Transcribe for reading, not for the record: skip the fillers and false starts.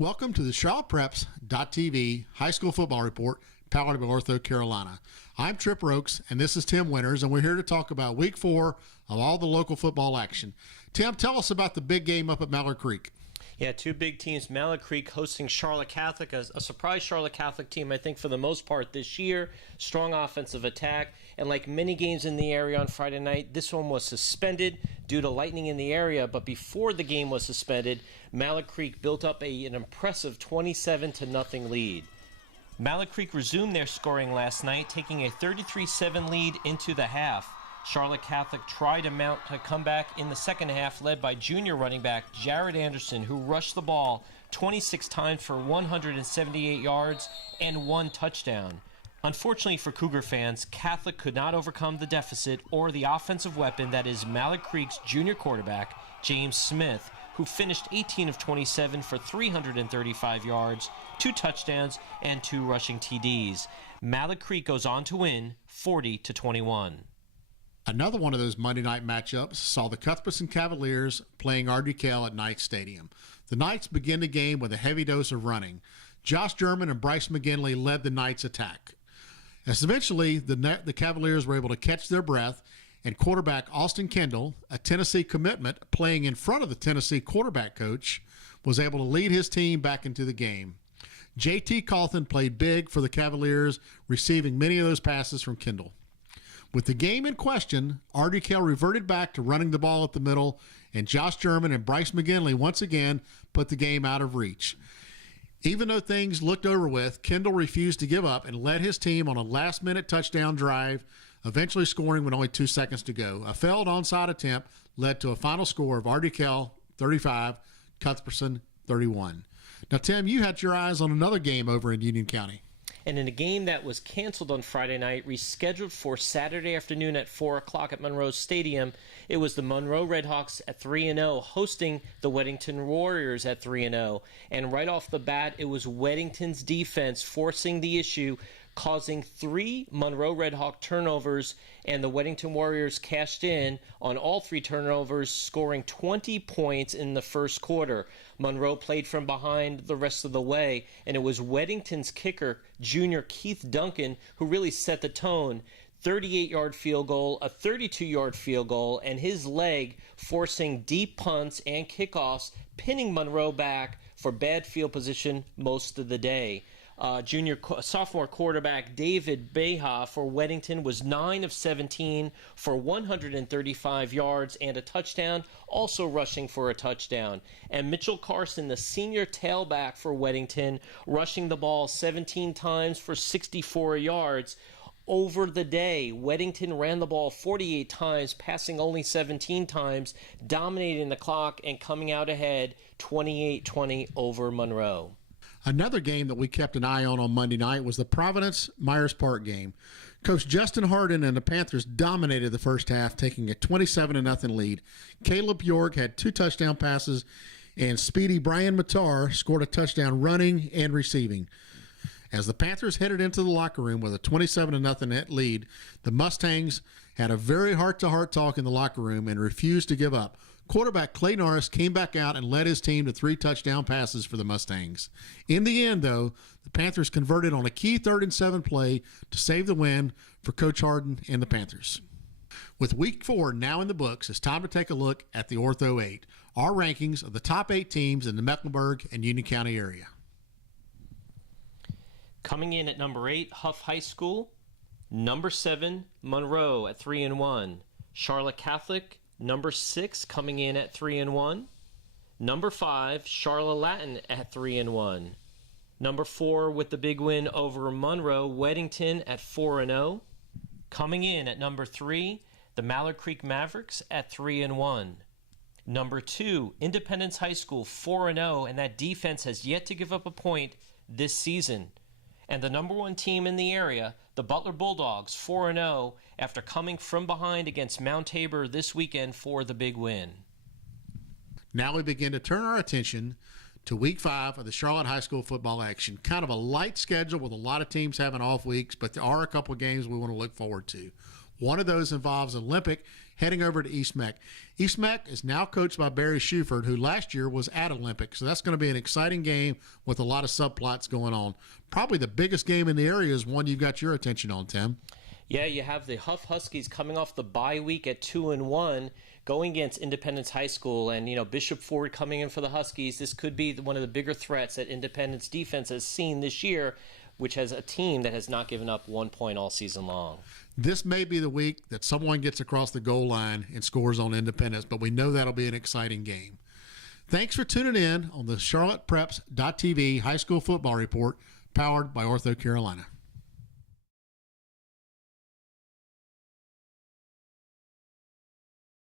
Welcome to the CharlottePreps.tv High School Football Report, powered by Ortho Carolina. I'm Trip Rokes, and this is Tim Winters, and we're here to talk about Week 4 of all the local football action. Tim, tell us about the big game up at Mallard Creek. Yeah, two big teams. Mallard Creek hosting Charlotte Catholic, a surprise Charlotte Catholic team, I think, for the most part this year. Strong offensive attack. And like many games in the area on Friday night, this one was suspended due to lightning in the area. But before the game was suspended, Mallard Creek built up an impressive 27-0 lead. Mallard Creek resumed their scoring last night, taking a 33-7 lead into the half. Charlotte Catholic tried to mount a comeback in the second half, led by junior running back Jared Anderson, who rushed the ball 26 times for 178 yards and 1 touchdown. Unfortunately for Cougar fans, Catholic could not overcome the deficit or the offensive weapon that is Mallard Creek's junior quarterback, James Smith, who finished 18 of 27 for 335 yards, 2 touchdowns, and 2 rushing TDs. Mallard Creek goes on to win 40-21. Another one of those Monday night matchups saw the Cuthbertson Cavaliers playing RDK at Knights Stadium. The Knights begin the game with a heavy dose of running. Josh German and Bryce McGinley led the Knights' attack. As eventually, the Cavaliers were able to catch their breath, and quarterback Austin Kendall, a Tennessee commitment playing in front of the Tennessee quarterback coach, was able to lead his team back into the game. J.T. Cauthen played big for the Cavaliers, receiving many of those passes from Kendall. With the game in question, RDK reverted back to running the ball up the middle, and Josh German and Bryce McGinley once again put the game out of reach. Even though things looked over with, Kendall refused to give up and led his team on a last-minute touchdown drive, eventually scoring with only 2 seconds to go. A failed onside attempt led to a final score of RDK 35, Cuthbertson 31. Now, Tim, you had your eyes on another game over in Union County. And in a game that was canceled on Friday night, rescheduled for Saturday afternoon at 4 o'clock at Monroe Stadium, it was the Monroe Redhawks at 3-0 hosting the Weddington Warriors at 3-0. And right off the bat, it was Weddington's defense forcing the issue, causing 3 Monroe Redhawk turnovers, and the Weddington Warriors cashed in on all 3 turnovers, scoring 20 points in the first quarter. Monroe played from behind the rest of the way, and it was Weddington's kicker, junior Keith Duncan, who really set the tone. 38-yard field goal, a 32-yard field goal, and his leg forcing deep punts and kickoffs, pinning Monroe back for bad field position most of the day. Sophomore quarterback David Beha for Weddington was 9 of 17 for 135 yards and a touchdown, also rushing for a touchdown. And Mitchell Carson, the senior tailback for Weddington, rushing the ball 17 times for 64 yards. Over the day, Weddington ran the ball 48 times, passing only 17 times, dominating the clock and coming out ahead 28-20 over Monroe. Another game that we kept an eye on Monday night was the Providence-Myers Park game. Coach Justin Harden and the Panthers dominated the first half, taking a 27-0 lead. Caleb York had 2 touchdown passes, and speedy Brian Matar scored a touchdown running and receiving. As the Panthers headed into the locker room with a 27-0 lead, the Mustangs had a very heart-to-heart talk in the locker room and refused to give up. Quarterback Clay Norris came back out and led his team to 3 touchdown passes for the Mustangs. In the end, though, the Panthers converted on a key 3rd and 7 play to save the win for Coach Harden and the Panthers. With Week 4 now in the books, it's time to take a look at the Ortho 8, our rankings of the top 8 teams in the Mecklenburg and Union County area. Coming in at number 8, Huff High School. Number 7, Monroe at 3-1. Charlotte Catholic, number 6, coming in at 3-1. Number 5, Charlotte Latin at 3-1. Number 4, with the big win over Monroe, Weddington at 4-0. Coming in at number 3, the Mallard Creek Mavericks at 3-1. Number 2, Independence High School 4-0, and that defense has yet to give up a point this season. And the number 1 team in the area, the Butler Bulldogs, 4-0 after coming from behind against Mount Tabor this weekend for the big win. Now we begin to turn our attention to Week 5 of the Charlotte High School football action. Kind of a light schedule with a lot of teams having off weeks, but there are a couple of games we want to look forward to. One of those involves Olympic heading over to East Meck. East Meck is now coached by Barry Shuford, who last year was at Olympic. So that's going to be an exciting game with a lot of subplots going on. Probably the biggest game in the area is one you've got your attention on, Tim. Yeah, you have the Huff Huskies coming off the bye week at 2-1, going against Independence High School, and Bishop Ford coming in for the Huskies. This could be one of the bigger threats that Independence defense has seen this year, which has a team that has not given up 1 point all season long. This may be the week that someone gets across the goal line and scores on Independence, but we know that'll be an exciting game. Thanks for tuning in on the CharlottePreps.tv High School Football Report, powered by Ortho Carolina.